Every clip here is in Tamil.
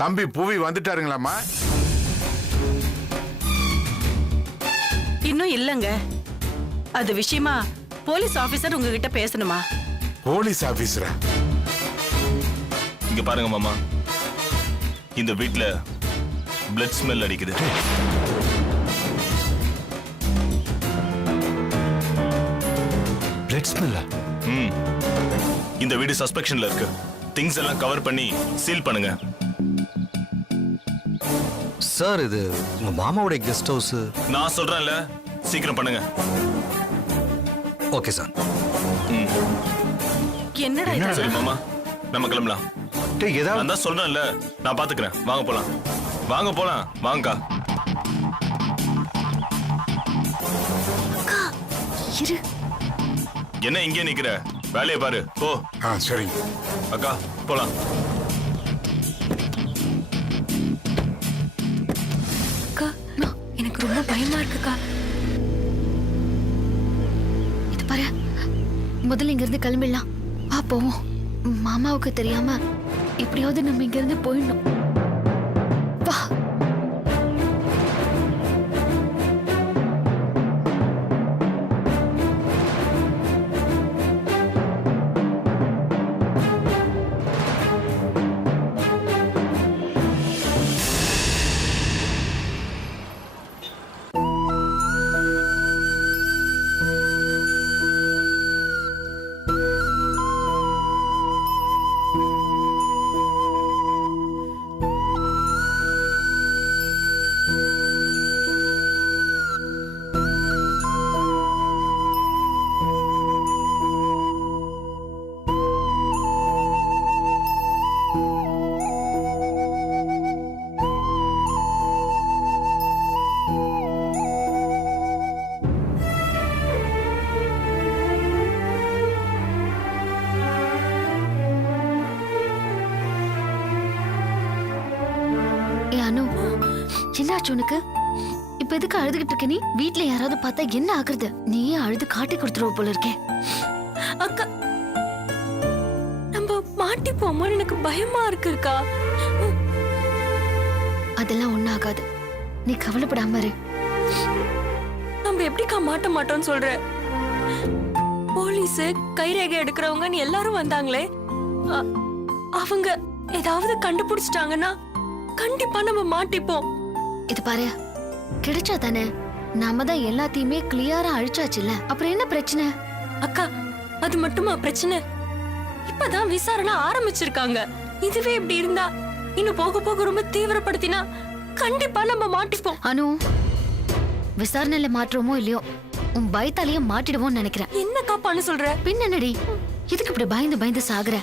தம்பி பூவி வந்துட்டாருங்களாம்மா? இன்னும் இல்லங்க. அது விஷயமா போலீஸ் ஆபீசர் உங்ககிட்ட பேசணுமா? போலீஸ் ஆபீசரா? இங்க பாருங்க மாமா, இந்த வீட்ல பிளட் ஸ்மெல் அடிக்குது. பிளட் ஸ்மெல்லா? இந்த வீடு சஸ்பெக்ஷன்ல இருக்கு. திங்ஸ் எல்லாம் கவர் பண்ணி சீல் பண்ணுங்க. சார், இது உங்க மாமாவோட கெஸ்ட் ஹவுஸ். நான் சொல்றேன்ல, சீக்கிரம் பண்ணுங்க. Okay sir. என்னடா இது? சரி மாமா, நம்ம கிளம்பலாம். ஏதாவது நான் தான் சொல்றேன்ல, நான் பாத்துக்கிறேன். வாங்க போலாம், வாங்க போலாம், வாங்கக்கா. இரு. என்ன இங்கே நிக்கிற? வேலையை பாரு, போ. சரி அக்கா, போலாம். அக்கா, எனக்கு ரொம்ப பயமா இருக்குக்கா. இது பாரு, முதல்ல இங்க இருந்து கிளம்பிடலாம். வா போவோம். மாமாவுக்கு தெரியாம எப்படியாவது நம்ம இங்க இருந்து போயிடணும். வா. என்னாச்சு உனக்கு? இப்ப எதுக்கு அழுதுகிட்டு இருக்க? நீ வீட்ல யாராவது பார்த்தா என்ன ஆகுறது? நீயே அழுது காட்டி கொடுத்துருவ போல இருக்கே. அக்கா, நம்ம மாட்டிப்போமா? எனக்கு பயமா இருக்குக்கா. அதெல்லாம் ஒண்ணும் ஆகாது, நீ கவலைப்படாம இரு. நம்ம எப்படிக்கா மாட்ட மாட்டோம்னு சொல்ற? போலீஸ், கைரேகை எடுக்கிறவங்க எல்லாரும் வந்தாங்களே, அவங்க ஏதாவது கண்டுபிடிச்சிட்டாங்கன்னா கண்டிப்பா நம்ம மாட்டிப்போம். இது பாரு, கிடைச்சா தானே. நாம தான் எல்லாத்தையுமே கிளியரா அழிச்சாச்சுல்ல, அப்புறம் என்ன பிரச்சனை? அக்கா, அது மட்டுமா பிரச்சனை? இப்பதான் விசாரணை ஆரம்பிச்சிருக்காங்க. இதுவே இப்படி இருந்தா இன்னும் போக போக ரொம்ப தீவிரப்படுத்தினா கண்டிப்பா நம்ம மாட்டிப்போம். அனு, விசாரணையில மாற்றமோ இல்லையோ, உன் பயத்தாலேயே மாட்டிடுவோம்னு நினைக்கிறேன். என்னக்கா பண்ண சொல்ற? பின் என்னடி, இதுக்கு இப்படி பயந்து பயந்து சாகுற?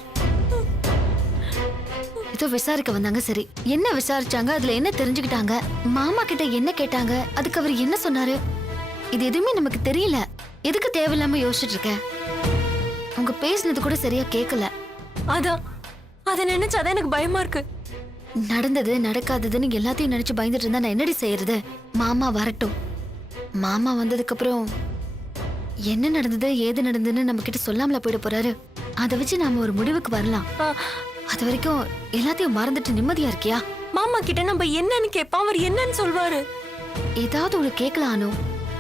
ஏதோ விசாரிக்க வந்தாங்க, சரி. என்ன விசாரிச்சாங்க? அதுல என்ன தெரிஞ்சுக்கிட்டாங்க? மாமா கிட்ட என்ன கேட்டாங்க? அதுக்கு அவர் என்ன சொன்னாரு? இது எதுவுமே நமக்கு தெரியல. எதுக்கு தேவையில்லாம யோசிச்சுட்டு இருக்க? உங்க பேசினது கூட சரியா கேட்கல. அதான், அத நினைச்சாதான் எனக்கு பயமா இருக்கு. நடந்தது நடக்காததுன்னு எல்லாத்தையும் நினைச்சு பயந்துட்டு இருந்தா நான் என்னடி செய்யறது? மாமா வரட்டும். மாமா வந்ததுக்கு அப்புறம் என்ன நடந்தது ஏது நடந்ததுன்னு நம்ம கிட்ட சொல்லாமல போயிட போறாரு. அதை வச்சு நாம ஒரு முடிவுக்கு வரலாம். அது வரைக்கும் எல்லாத்தையும் மறந்துட்டு நிம்மதியா இருக்கியா? மாமா கிட்ட நம்ம என்னன்னு கேட்போம், அவர் என்னன்னு சொல்வாரு. ஏதாவது ஒரு கேட்கலாம் அனு,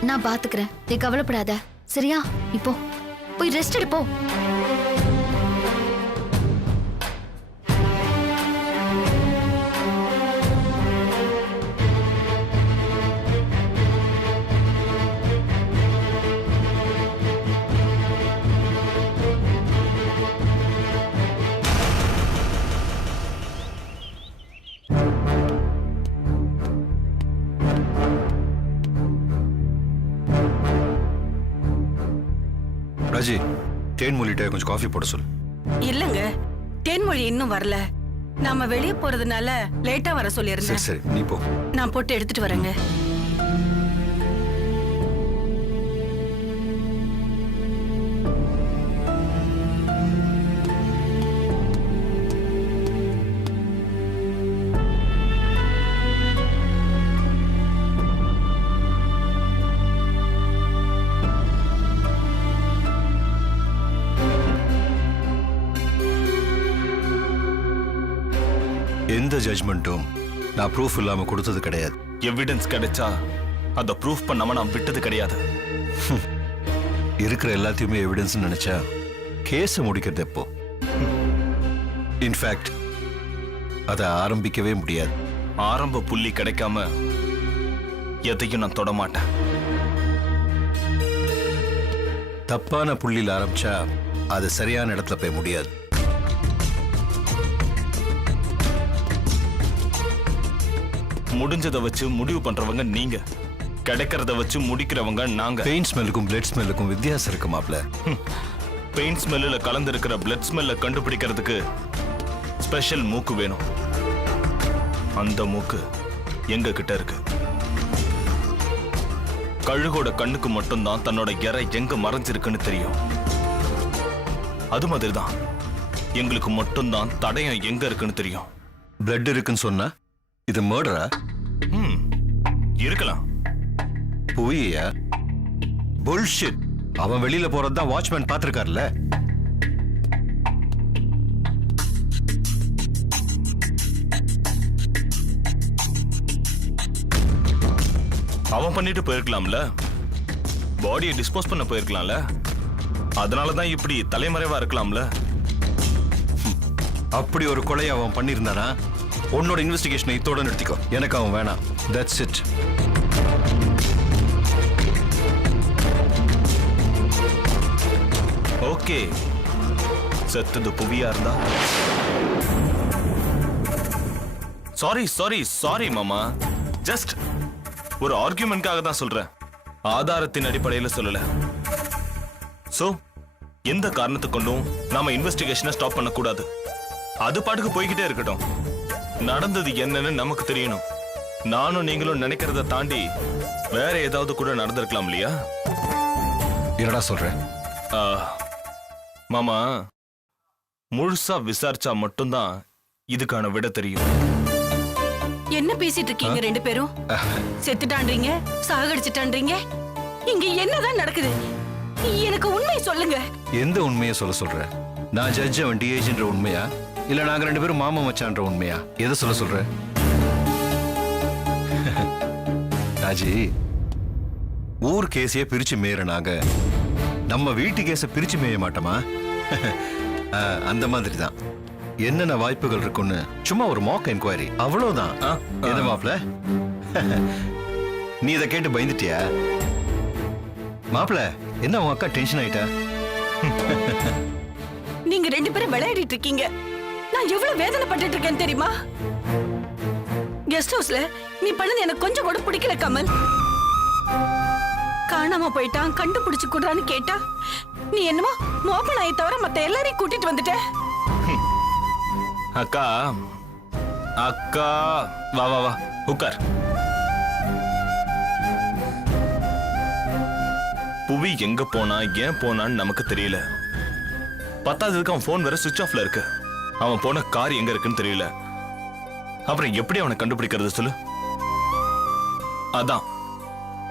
நான் பாத்துக்கிறேன். நீ கவலைப்படாத, சரியா? இப்போ போய் ரெஸ்ட் எடுப்போ. ராஜி, தேன்மொழிட்ட கொஞ்சம் காஃபி போட சொல்லு. இல்லங்க, தேன்மொழி இன்னும் வரல. நாம வெளியே போறதுனால லேட்டா வர சொல்லிருந்தேன். சரி, நீ போ. நான் போட்டு எடுத்துட்டு வரேங்க. எந்த ஜட்ஜ்மெண்ட்டும் நான் ப்ரூஃப் இல்லாம கொடுத்தது கிடையாது. எவிடன்ஸ் கிடைச்சா அதை ப்ரூஃப் பண்ணாம நான் விட்டது கிடையாது. இருக்கிற எல்லாத்தையுமே எவிடன்ஸ் நினைச்சா கேஸை முடிக்கிறது எப்போ? இன்ஃபேக்ட் அதை ஆரம்பிக்கவே முடியாது. ஆரம்ப புள்ளி கிடைக்காம எதையும் நான் தொட மாட்டேன். தப்பான புள்ளியில் ஆரம்பிச்சா அது சரியான இடத்துல போய் முடியாது. முடிஞ்சதை வச்சு முடிவு பண்றவங்க நீங்க, கிடைக்கிறத வச்சு முடிக்கிறவங்க நாங்க. பெயின் ஸ்மெல்லுக்கும் பிளட் ஸ்மெல்லுக்கும் வித்தியாசம் இருக்கு மாப்ள. பெயின் ஸ்மெல்லில் கலந்திருக்கிற பிளட் ஸ்மெல்லை கண்டுபிடிக்கிறதுக்கு ஸ்பெஷல் மூக்கு வேணும். அந்த மூக்கு எங்க கிட்ட இருக்கு. கழுகோட கண்ணுக்கு மட்டும்தான் தன்னோட இறை எங்க மறைஞ்சிருக்குன்னு தெரியும். அது மாதிரிதான் எங்களுக்கு மட்டும்தான் தடயம் எங்க இருக்குன்னு தெரியும். பிளட் இருக்குன்னு சொன்னா இது மர்டரா? இருக்கலாம். புவியா? புல்ஷிட். அவன் வெளியில போறதுதான் வாட்ச்மேன் பார்த்திருக்காருல்ல. அவன் பண்ணிட்டு போயிருக்கலாம்ல, பாடியை டிஸ்போஸ் பண்ண போயிருக்கலாம்ல. அதனாலதான் இப்படி தலைமறைவா இருக்கலாம்ல. அப்படி ஒரு கொலையை அவன் பண்ணியிருந்தானா உன்னோட இன்வெஸ்டிகேஷனை இத்தோட நிறுத்திக்கோ. எனக்கு அவன் வேணாம். That's it. ஓகே, செத்தது புவியா இருந்தா? சாரி சாரி சாரி மாமா, ஜஸ்ட் ஒரு ஆர்கியூமெண்ட்காக தான் சொல்றேன், ஆதாரத்தின் அடிப்படையில் சொல்லல. சோ எந்த காரணத்தை கொண்டும் நாம இன்வெஸ்டிகேஷனை ஸ்டாப் பண்ணக்கூடாது. அது பாட்டுக்கு போய்கிட்டே இருக்கட்டும். நடந்தது என்னன்னு நமக்கு தெரியணும். நானும் நீங்களும் நினைக்கிறத தாண்டி வேற ஏதாவது கூட நடந்திருக்கலாம் இல்லையா? என்னடா சொல்ற? மாமா, முழுசா விசாரிச்சா மட்டும்தான் இதுக்கான விட தெரியும். என்ன பேசிட்டு இருக்கீங்க ரெண்டு பேரும்? செத்துட்டான்றீங்க, சாகடிச்சிட்டான்றீங்க. இங்க என்னதான் நடக்குது? எனக்கு உண்மை சொல்லுங்க. எந்த உண்மையை சொல்ற? நான் ஜட்ஜ், அவன் டிஏஜின்ற உண்மையா, இல்ல நாங்க ரெண்டு பேரும் மாமா மச்சான்ற உண்மையா? எதை சொல்ற? ராஜி, ஊர் கேஸையே பிரிச்சு மேயற நாங்க நம்ம வீட்டு கேஸை பிரிச்சு மேய மாட்டோமா? அந்த மாதிரி தான். என்னென்ன வாய்ப்புகள் இருக்குன்னு சும்மா ஒரு மாக் என்கொயரி, அவ்வளவுதான். என்ன மாப்ள, நீ இதை கேட்டு பயந்துட்டியா? மாப்ள, என்ன உன் அக்கா டென்ஷன் ஆயிட்டா? நீங்க ரெண்டு பேரும் விளையாடிட்டு இருக்கீங்க. நான் எவ்வளவு வேதனைப்பட்டு இருக்கேன்னு தெரியுமா? கெஸ்ட் ஹவுஸ்ல நீ பண்ணது எனக்கு கொஞ்சம் கூட பிடிக்கல கமல். காணாம போயிட்டான், கண்டுபிடிச்சு கூடான்னு கேட்டா நீ என்னமோ மோப்பனாயை தவிர மத்த எல்லாரையும் கூட்டிட்டு வந்துட்ட. அக்கா அக்கா, வா வா வா, உட்கார். புவி எங்க போனா, ஏன் போனான்னு நமக்கு தெரியல. பத்தாவதுக்கு அவன் போன் வேற சுவிட்ச் ஆஃப்ல இருக்கு. அவன் போன கார் எங்க இருக்குன்னு தெரியல. அப்புறம் எப்படி அவனை கண்டுபிடிக்கிறது சொல்லு? அதான்,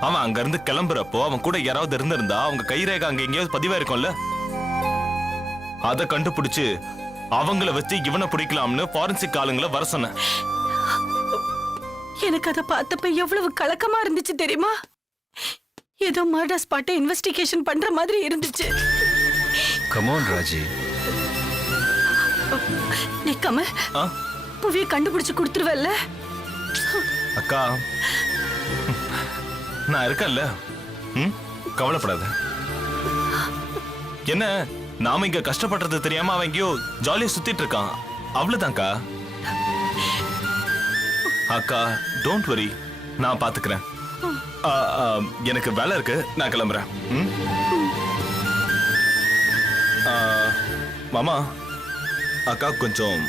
அவன் அங்க இருந்து கிளம்புறப்போ அவன் கூட யாராவது இருந்திருந்தா அவங்க கைரேகை அங்க எங்கேயாவது பதிவா இருக்கும்ல. அதை கண்டுபிடிச்சு அவங்கள வச்சு இவனை பிடிக்கலாம்னு ஃபாரன்சிக் ஆளுங்களை வர சொன்ன. எனக்கு அதை பார்த்தப்ப எவ்வளவு கலக்கமா இருந்துச்சு தெரியுமா? ஏதோ மர்டர் ஸ்பாட்டை இன்வெஸ்டிகேஷன் பண்ற மாதிரி இருந்துச்சு. Come on Raji. நீ கமல், புவியை கண்டுபிடிச்சு கொடுத்துருவல்ல? அக்கா, நான் இருக்கேன்ல, கவலைப்படாத. என்ன, நாம இங்க கஷ்டப்படுறது தெரியாம அவன் எங்கேயோ ஜாலியா சுத்திட்டு இருக்கான், அவ்வளவுதான்க்கா. அக்கா, டோன்ட் வரி, நான் பாத்துக்கிறேன். எனக்கு வேலை இருக்கு, நான் கிளம்புறேன். மாமா, அக்கா கொஞ்சம்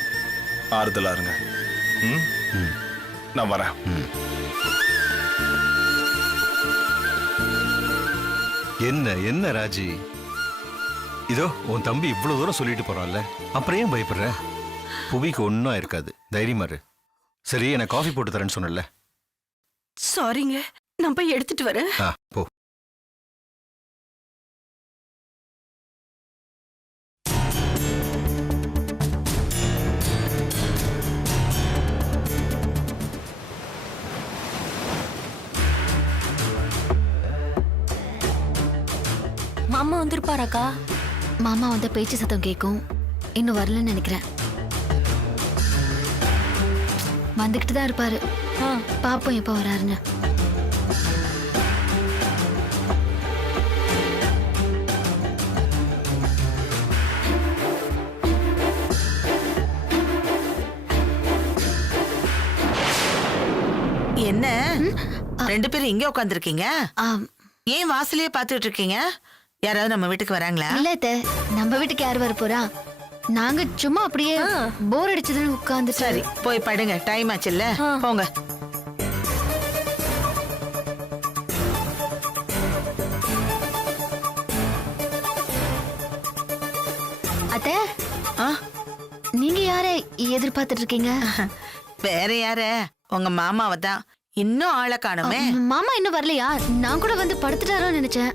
ஆறுதலா இருங்க. நான் வரேன். என்ன என்ன ராஜி, இதோ உன் தம்பி இவ்வளவு தூரம் சொல்லிட்டு போறான்ல, அப்புறம் ஏன் பயப்படுற? புவிக்கு ஒன்னும் இருக்காது, தைரியமா இரு. சரி, எனக்கு காஃபி போட்டு தரேன்னு சொன்னல. சாரிங்க, நான் போய் எடுத்துட்டு வரேன். போ. மாமா வந்திருப்பாராக்கா? மாமா வந்த பேச்சு சத்தம் கேட்கும். இன்னும் வரலன்னு நினைக்கிறேன். வந்துகிட்டு தான் இருப்பாரு. ஆ, பாப்போம் எப்போ வராருன்னு. என்ன ரெண்டு பேரும் இங்க உட்காந்துருக்கீங்க? ஆம், ஏன் வாசலையே பாத்துட்டு இருக்கீங்க? யாராவது நம்ம வீட்டுக்கு வராங்களா? இல்ல அத்தை, நம்ம வீட்டுக்கு யார் வர போறா? நாங்க சும்மா அப்படியே போர் அடிச்சதுன்னு உட்கார்ந்து. சரி போய் படுங்க, டைம் ஆச்சுல்ல. போங்க. அத்தை, ஆ, நீங்க யாரை எதிர்பார்த்துட்டு இருக்கீங்க? வேற யார? உங்க மாமாவை தான். இன்னும் ஆளை காணுமே. மாமா இன்னும் வரலையா? நான் கூட வந்து படுத்துட்டாரோன்னு நினைச்சேன்.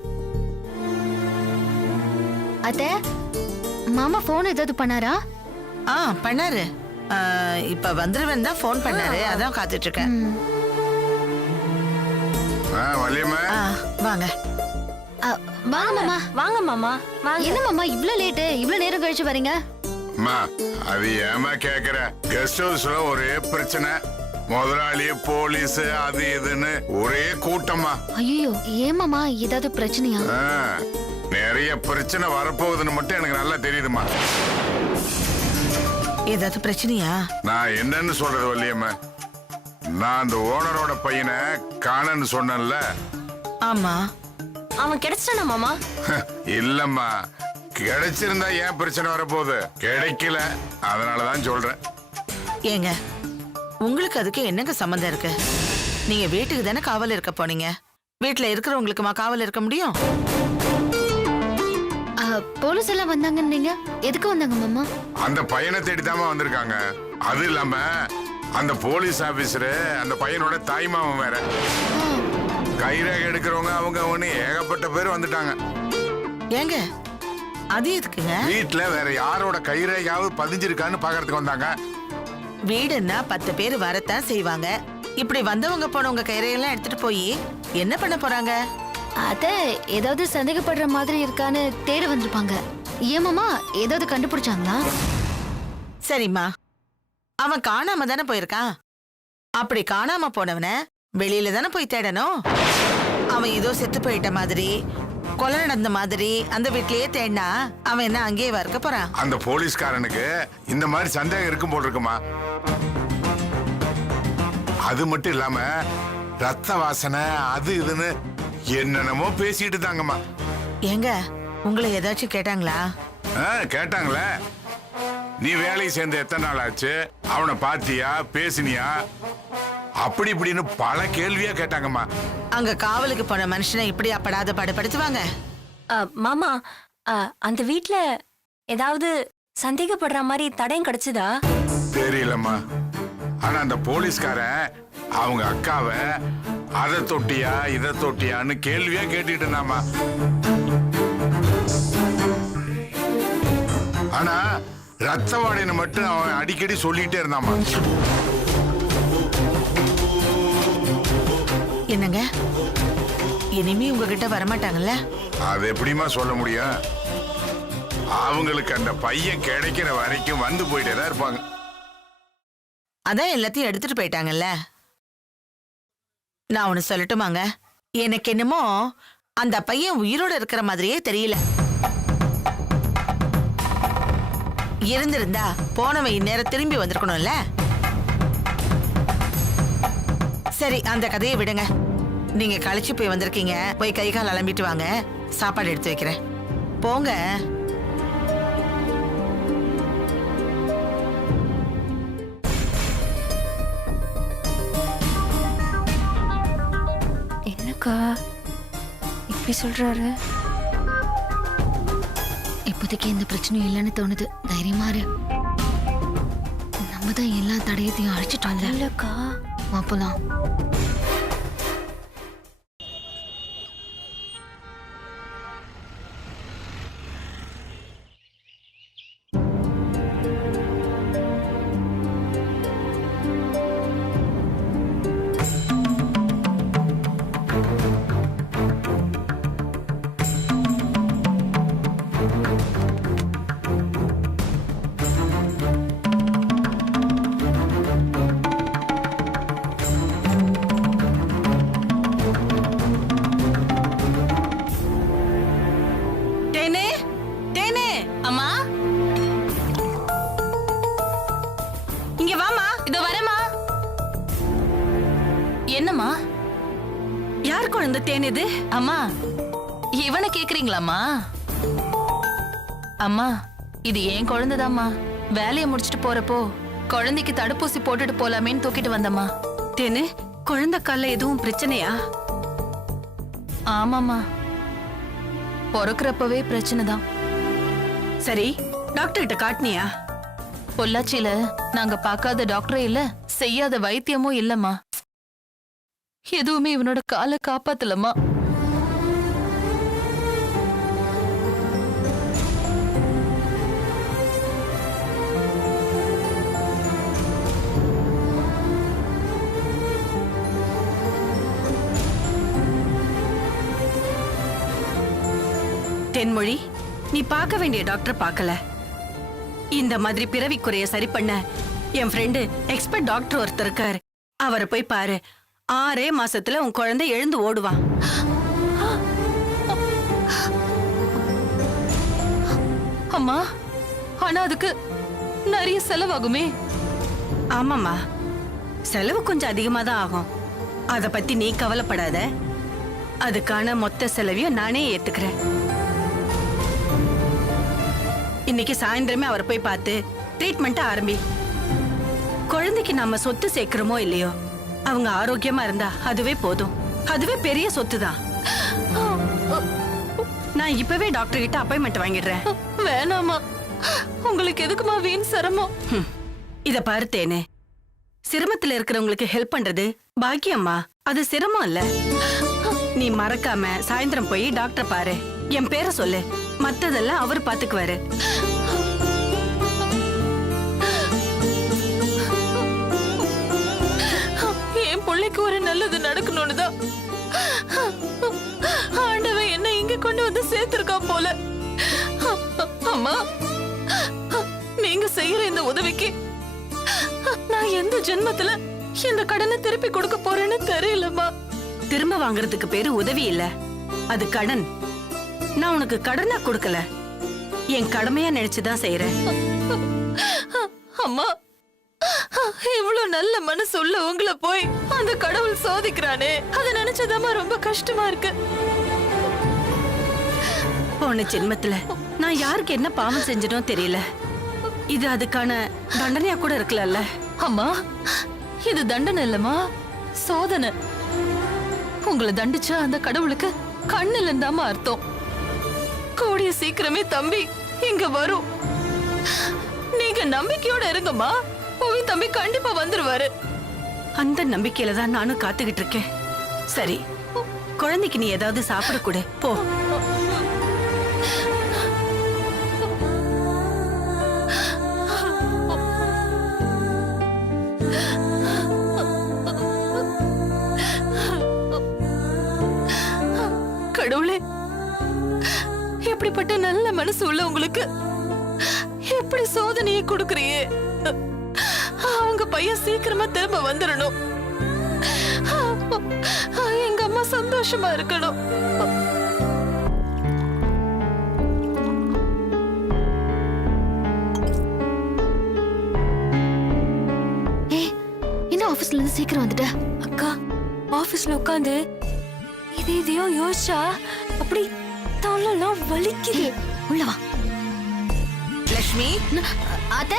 அத்தை, மாமா போன் ஏதாவது பண்ணாரா? ஆ பண்ணாரு. இப்ப வந்துருவேன் தான் போன் பண்ணாரு. அதான் காத்துட்டு இருக்கேன். வள்ளியம்மா ஆ, வாங்க. வாங்க மாமா. வாங்க மாமா, வாங்க. என்ன மாமா இவ்ளோ லேட்டு? இவ்ளோ நேரம் கழிச்சு வரீங்க? அம்மா, அது ஏமா கேக்குற? கெஸ்ட் ஹவுஸ்ல ஒரே பிரச்சனை. முதலாளி, போலீஸ், அது இதுன்னு ஒரே கூட்டமா. ஐயோ, ஏன் மாமா, ஏதாவது பிரச்சனையா? ஆ, நிறைய பிரச்சனை வரப்போகுதுன்னு மட்டும் எனக்கு நல்லா தெரியுதுமா. ஏதாவது பிரச்சனையா? நான் என்னன்னு சொல்றது வள்ளியம்மா, நான் அந்த ஓனரோட பையனை காணன்னு சொன்னேன்ல. ஆமா. அவன் கிடைச்சிட்டானா மாமா? இல்லம்மா, கிடைச்சிருந்தா ஏன் பிரச்சனை வரப்போகுது? கிடைக்கல, அதனாலதான் சொல்றேன். ஏங்க, உங்களுக்கு அதுக்கு என்னங்க சம்மந்தம் இருக்கு? நீங்க வீட்டுக்கு தானே காவல் இருக்க போனீங்க. வீட்டுல இருக்கிறவங்களுக்குமா காவல் இருக்க முடியும்? போலீஸ் எல்லாம் வந்தாங்கன்னு நீங்க எதுக்கு வந்தாங்க மாமா? அந்த பையனை தேடித்தாம வந்திருக்காங்க. அது இல்லாம அந்த போலீஸ் ஆபீசரு அந்த பையனோட தாய்மாமன் வேற. கைரேகை எடுக்கிறவங்க அவங்க ஒண்ணு ஏகப்பட்ட பேர் வந்துட்டாங்க. ஏங்க, அது எதுக்குங்க? வீட்டுல வேற யாரோட கைரேகையாவது பதிஞ்சிருக்கான்னு பாக்குறதுக்கு வந்தாங்க. வீடுன்னா 10 பேர் வரத்தான் செய்வாங்க. இப்படி வந்தவங்க போனவங்க கைரையெல்லாம் எடுத்துட்டு போய் என்ன பண்ண போறாங்க? அத ஏதாவது சந்தேகப்படுற மாதிரி இருக்கான்னு தேட வந்திருப்பாங்க. ஏன் மாமா, ஏதாவது கண்டுபிடிச்சாங்களா? சரிம்மா, அவன் காணாம தானே போயிருக்கான். அப்படி காணாம போனவன வெளியில தானே போய் தேடணும். அவன் ஏதோ செத்து போயிட்ட மாதிரி, கொலை நடந்த மாதிரி அந்த வீட்லயே தேடினா அவன் என்ன அங்கேயே இருக்க போறான்? அந்த போலீஸ்காரனுக்கு இந்த மாதிரி சந்தேகம் இருக்கும் போல் இருக்குமா. அது மட்டும் இல்லாம ரத்த வாசனை அது இதுன்னு என்னென்னமோ பேசிட்டு தாங்கம்மா. ஏங்க, உங்களை ஏதாச்சும் கேட்டாங்களா? கேட்டாங்களே, நீ வேலையை சேர்ந்து எத்தனை நாள் ஆச்சு, அவனை பாத்தியா, பேசினியா, அப்படி இப்படின்னு பல கேள்வியா கேட்டாங்கம்மா. அங்க காவலுக்கு போன மனுஷனை இப்படி அப்படாத படுத்துவாங்க? மாமா, அந்த வீட்ல ஏதாவது சந்தேகப்படுற மாதிரி தடயம் கிடைச்சதா? தெரியலம்மா. ஆனா அந்த போலீஸ்காரன் அவங்க அக்காவை அதை தொட்டியா இதை தொட்டியான்னு கேள்வியா கேட்டுட்டு இருந்தாமா. ஆனா ரத்த வாடைன்னு மட்டும் அவன் அடிக்கடி சொல்லிட்டே இருந்தாமா. என்னங்க, இனிமே உங்ககிட்ட வரமாட்டாங்கல்ல? அது எப்படிமா சொல்ல முடியும்? அவங்களுக்கு அந்த பையன் கிடைக்கிற வரைக்கும் வந்து போயிட்டே தான் இருப்பாங்க. அதான் எல்லாத்தையும் எடுத்துட்டு போயிட்டாங்கல்ல. நான் ஒண்ணு சொல்லட்டுமாங்க? எனக்கு என்னமோ அந்த பையன் உயிரோட இருக்கிற மாதிரியே தெரியல. இருந்திருந்தா போனவன் இந்நேரம் திரும்பி வந்திருக்கணும்ல. சரி, அந்த கதையை விடுங்க. நீங்க களைச்சு போய் வந்திருக்கீங்க. போய் கை கால் அலம்பிட்டு வாங்க, சாப்பாடு எடுத்து வைக்கிறேன். போங்க. என்னக்கா இப்படி சொல்றாரு? இப்போதைக்கு எந்த பிரச்சனையும் இல்லைன்னு தோணுது. தைரியமா இரு. நம்ம தான் எல்லா தடயத்தையும் அழிச்சிட்டோம்ல. இல்லக்கா, போலாம். குழந்தை தேன் இது? அம்மா இவனை கேக்குறீங்களாம்மா? அம்மா இது ஏன் குழந்தைதாம்மா. வேலையை முடிச்சிட்டு போறப்போ குழந்தைக்கு தடுப்பூசி போட்டுட்டு போலாமேன்னு தூக்கிட்டு வந்தம்மா. தேனு, குழந்தை கால்ல எதுவும் பிரச்சனையா? ஆமாம்மா, பிறக்கிறப்பவே பிரச்சனை தான். சரி, டாக்டர் கிட்ட காட்டினியா? பொள்ளாச்சியில நாங்க பார்க்காத டாக்டரே இல்ல, செய்யாத வைத்தியமும் இல்லம்மா. எதுவுமே இவனோட காலை காப்பாத்தலம்மா. தென்மொழி, நீ பார்க்க வேண்டிய டாக்டர் பார்க்கல. இந்த மாதிரி பிறவி குறைய சரி பண்ண என் ஃப்ரெண்டு எக்ஸ்பர்ட் டாக்டர் ஒருத்தர் இருக்காரு. அவரை போய் பாரு. 6 மாசத்துல உன் குழந்தை எழுந்து ஓடுவான். அம்மா, ஆனா அதுக்கு நிறைய செலவாகுமே. ஆமாம்மா, செலவு கொஞ்சம் அதிகமா தான் ஆகும். அத பத்தி நீ கவலைப்படாத. அதுக்கான மொத்த செலவையும் நானே ஏத்துக்கிறேன். இன்னைக்கு சாயந்தரமே அவரை போய் பார்த்து ட்ரீட்மெண்ட் ஆரம்பி. குழந்தைக்கு நம்ம சொத்து சேர்க்கிறோமோ இல்லையோ, அவங்க ஆரோக்கியமா இருந்தா அதுவே போதும். அதுவே பெரிய சொத்து தான். நான் இப்பவே டாக்டர் கிட்ட அப்பாயின்மெண்ட் வாங்கிடுறேன். வேணாமா, உங்களுக்கு எதுக்குமா வீண் சிரமம்? இத பாரு தேனே, சிரமத்துல இருக்கிறவங்களுக்கு ஹெல்ப் பண்றது பாக்கியம்மா, அது சிரமம் இல்ல. நீ மறக்காம சாயந்தரம் போய் டாக்டர் பாரு. என் பேரை சொல்லு, மத்ததெல்லாம் அவர் பாத்துக்குவாரு. என் பிள்ளைக்கு ஒரு நல்லது நடக்கணும்னு தான் ஆண்டவன் என்ன இங்க கொண்டு வந்து சேர்த்திருக்கா போல. அம்மா, நீங்க செய்யற இந்த உதவிக்கு நான் எந்த ஜென்மத்துல இந்த கடனை திருப்பி கொடுக்க போறேன்னு தெரியலம்மா. திரும்ப வாங்குறதுக்கு பேரு உதவி இல்ல, அது கடன். நான் உனக்கு கடனா கொடுக்கல, என் கடமையா நினைச்சுதான் செய்யறேன். அம்மா, இவ்வளவு நல்ல மனசு உள்ள உங்களை போய் அந்த கடவுள் சோதிக்கிறானே, அதை நினைச்சதாமா ரொம்ப கஷ்டமா இருக்கு. போன ஜென்மத்துல நான் யாருக்கு என்ன பாவம் செஞ்சனோ தெரியல. இது அதுக்கான தண்டனையா கூட இருக்கலாம்ல. அம்மா, இது தண்டனை இல்லம்மா, சோதனை. உங்களை தண்டிச்சா அந்த கடவுளுக்கு கண்ணுல இருந்தாம அர்த்தம். கூடிய சீக்கிரமே தம்பி இங்க வரும். நீங்க நம்பிக்கையோட இருங்கம்மா. போய் தம்பி கண்டிப்பா வந்துருவாரு. அந்த நம்பிக்கையில தான் நானும் காத்துக்கிட்டு இருக்கேன். சரி, குழந்தைக்கு நீ ஏதாவது சாப்பிட கொடு போ. கடவுளே, எப்படிப்பட்ட நல்ல மனசு உள்ள உங்களுக்கு எப்படி சோதனையை கொடுக்கறியே. அவங்க பையன் சீக்கிரமா திரும்ப வந்துடணும். எங்க அம்மா சந்தோஷமா இருக்கணும். என்ன ஆபீஸ்ல இருந்து சீக்கிரம் வந்துட்ட? அக்கா, ஆபீஸ்ல உட்காந்து இதையோ யோசிச்சா அப்படி தோலெல்லாம் வலிக்குது. உள்ள வா. லட்சுமி, அத்த,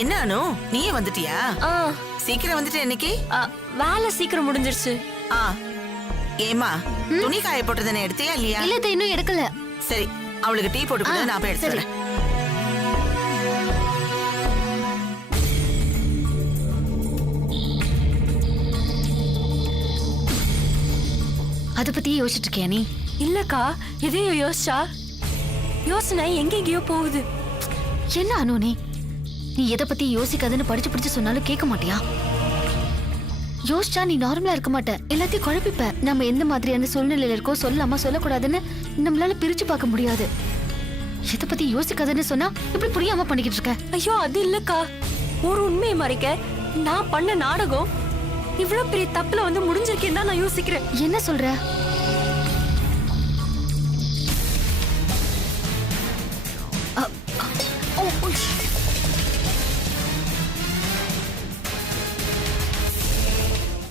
என்ன அனு, நீயே வந்துட்டியா? ஆ, சீக்கிரம் வந்துட்ட இன்னைக்கு. வேலை சீக்கிரம் முடிஞ்சிருச்சு. ஆ, ஏமா துணி காய போட்டதுன்னு எடுத்தியா இல்லையா? இல்ல அத்தை, இன்னும் எடுக்கல. சரி, அவளுக்கு டீ போட்டு கொடு, நான் போய் எடுத்து சரி. வரேன். அத பத்தியே யோசிச்சுட்டு இருக்கியா நீ? இல்லக்கா, எதையோ யோசிச்சா யோசனை எங்கெங்கயோ போகுது. என்ன அனு நீ எதை பத்தி யோசிக்காதுன்னு படிச்சு சொன்னாலும் கேட்க மாட்டியா? யோசிச்சா நீ நார்மலா இருக்க மாட்ட, எல்லாத்தையும் குழப்பிப்ப. நம்ம எந்த மாதிரியான சூழ்நிலையில இருக்கோ சொல்லாமா சொல்லக்கூடாதுன்னு நம்மளால பிரிச்சு பார்க்க முடியாது. எதை பத்தி யோசிக்காதுன்னு சொன்னா இப்படி புரியாம பண்ணிக்கிட்டு இருக்க. ஐயோ, அது இல்லக்கா, ஒரு உண்மையை மறைக்க நான் பண்ண நாடகம் இவ்வளவு பெரிய தப்புல வந்து முடிஞ்சிருக்கேன்னு தான் நான் யோசிக்கிறேன். என்ன சொல்ற?